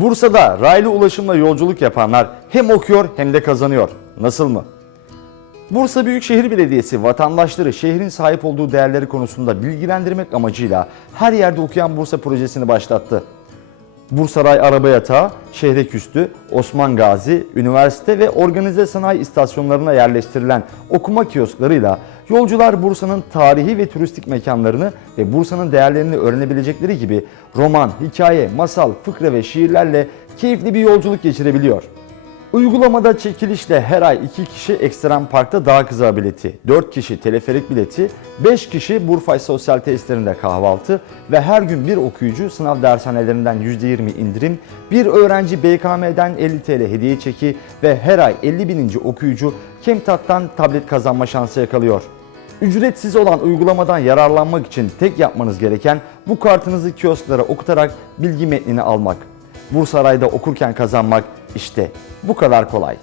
Bursa'da raylı ulaşımla yolculuk yapanlar hem okuyor hem de kazanıyor. Nasıl mı? Bursa Büyükşehir Belediyesi vatandaşları şehrin sahip olduğu değerleri konusunda bilgilendirmek amacıyla her yerde okuyan Bursa projesini başlattı. Bursaray Araba Yatağı, şehre küstü, Osman Gazi, üniversite ve organize sanayi istasyonlarına yerleştirilen okuma kiosklarıyla yolcular Bursa'nın tarihi ve turistik mekanlarını ve Bursa'nın değerlerini öğrenebilecekleri gibi roman, hikaye, masal, fıkra ve şiirlerle keyifli bir yolculuk geçirebiliyor. Uygulamada çekilişle her ay 2 kişi Ekstrem Park'ta dağ kızağı bileti, 4 kişi teleferik bileti, 5 kişi Burfay Sosyal Tesislerinde kahvaltı ve her gün bir okuyucu sınav dershanelerinden %20 indirim, bir öğrenci BKM'den 50 TL hediye çeki ve her ay 50 bininci okuyucu Kemtat'tan tablet kazanma şansı yakalıyor. Ücretsiz olan uygulamadan yararlanmak için tek yapmanız gereken bu kartınızı kiosklara okutarak bilgi metnini almak. Bursaray'da okurken kazanmak işte bu kadar kolay.